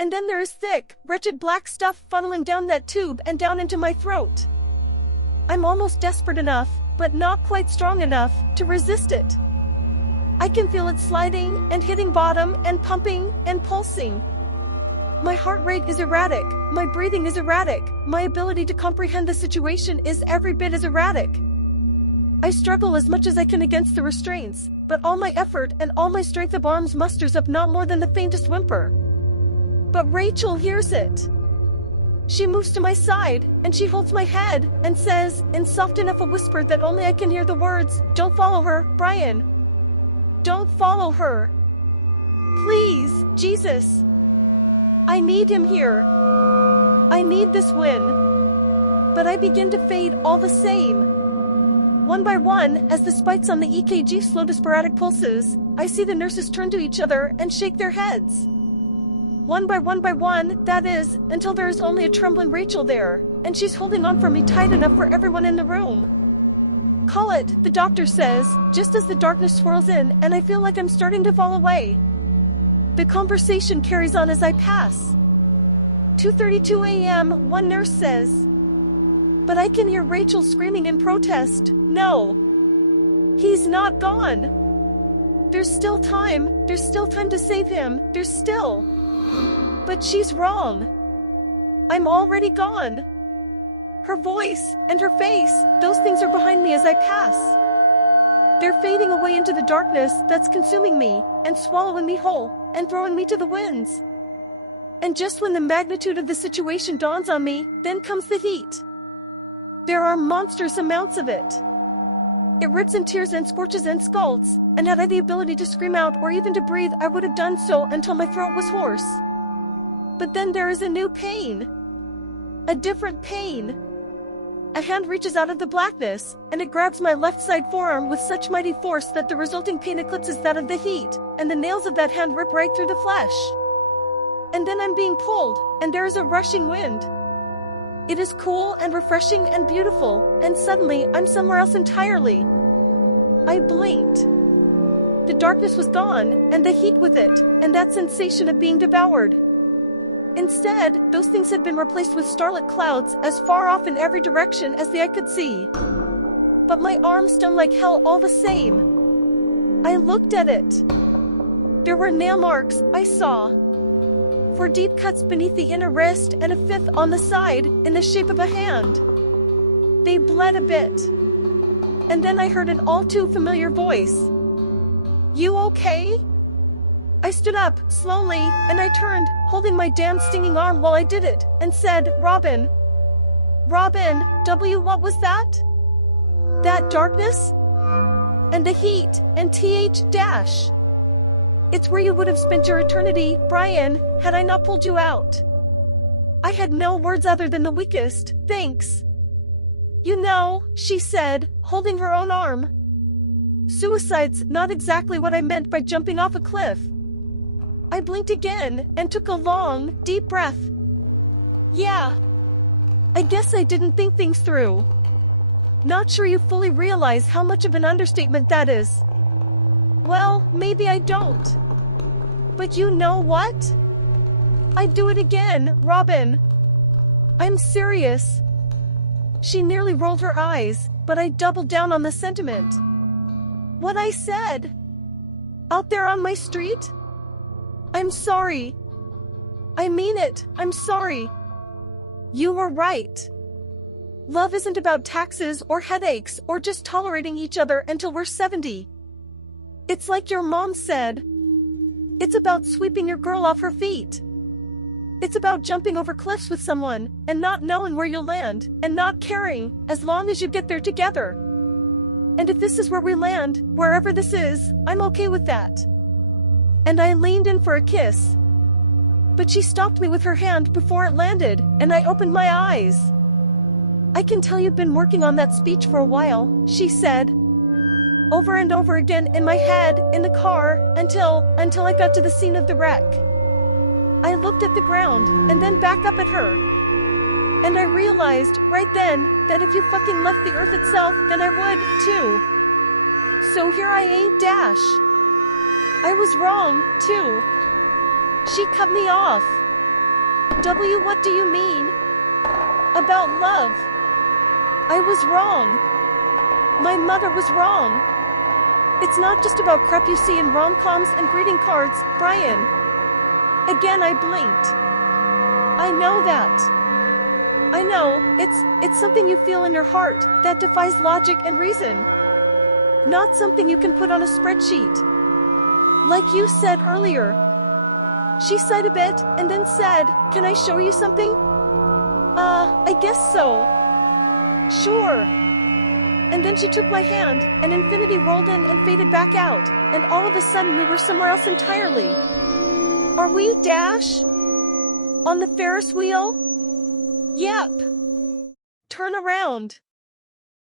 And then there is thick, wretched black stuff funneling down that tube and down into my throat. I'm almost desperate enough, but not quite strong enough, to resist it. I can feel it sliding and hitting bottom and pumping and pulsing. My heart rate is erratic, my breathing is erratic, my ability to comprehend the situation is every bit as erratic. I struggle as much as I can against the restraints, but all my effort and all my strength of arms musters up not more than the faintest whimper. But Rachel hears it. She moves to my side, and she holds my head, and says, in soft enough a whisper that only I can hear the words, "Don't follow her, Brian. Don't follow her. Please, Jesus. I need him here. I need this win." But I begin to fade all the same. One by one, as the spikes on the EKG slow to sporadic pulses, I see the nurses turn to each other and shake their heads. One by one, that is, until there is only a trembling Rachel there, and she's holding on for me tight enough for everyone in the room. "Call it," the doctor says, just as the darkness swirls in and I feel like I'm starting to fall away. The conversation carries on as I pass. 2:32 a.m., one nurse says. But I can hear Rachel screaming in protest, "No. He's not gone. There's still time to save him, there's still." But she's wrong. I'm already gone. Her voice and her face, those things are behind me as I pass. They're fading away into the darkness that's consuming me and swallowing me whole and throwing me to the winds. And just when the magnitude of the situation dawns on me, then comes the heat. There are monstrous amounts of it. It rips and tears and scorches and scalds, and had I the ability to scream out or even to breathe, I would have done so until my throat was hoarse. But then there is a new pain. A different pain. A hand reaches out of the blackness, and it grabs my left side forearm with such mighty force that the resulting pain eclipses that of the heat, and the nails of that hand rip right through the flesh. And then I'm being pulled, and there is a rushing wind. It is cool and refreshing and beautiful, and suddenly I'm somewhere else entirely. I blinked. The darkness was gone, and the heat with it, and that sensation of being devoured. Instead, those things had been replaced with starlit clouds as far off in every direction as the eye could see. But my arm stung like hell all the same. I looked at it. There were nail marks, I saw. 4 deep cuts beneath the inner wrist and a 5th on the side in the shape of a hand. They bled a bit. And then I heard an all too familiar voice. "You okay?" I stood up, slowly, and I turned, holding my damn stinging arm while I did it, and said, Robin, what was that? That darkness? And the heat, and TH-. It's where you would have spent your eternity, Brian, had I not pulled you out. I had no words other than the weakest, thanks. You know, she said, holding her own arm. Suicide's not exactly what I meant by jumping off a cliff. I blinked again and took a long, deep breath. Yeah. I guess I didn't think things through. Not sure you fully realize how much of an understatement that is. Well, maybe I don't. But you know what? I'd do it again, Robin. I'm serious. She nearly rolled her eyes, but I doubled down on the sentiment. What I said. Out there on my street? I'm sorry. I mean it, I'm sorry. You were right. Love isn't about taxes or headaches or just tolerating each other until we're 70. It's like your mom said. It's about sweeping your girl off her feet. It's about jumping over cliffs with someone and not knowing where you'll land and not caring as long as you get there together. And if this is where we land, wherever this is, I'm okay with that. And I leaned in for a kiss. But she stopped me with her hand before it landed, and I opened my eyes. I can tell you've been working on that speech for a while, she said. Over and over again in my head, in the car, until I got to the scene of the wreck. I looked at the ground, and then back up at her. And I realized, right then, that if you fucking left the earth itself, then I would, too. So here I ain't, I was wrong, too. She cut me off. W, what do you mean? About love. I was wrong. My mother was wrong. It's not just about crap you see in rom-coms and greeting cards, Brian. Again, I blinked. I know that. I know, it's something you feel in your heart that defies logic and reason. Not something you can put on a spreadsheet. Like you said earlier. She sighed a bit and then said, "Can I show you something?" I guess so. Sure. And then she took my hand, and infinity rolled in and faded back out, and all of a sudden we were somewhere else entirely. Are we, Dash? On the Ferris wheel? Yep. Turn around.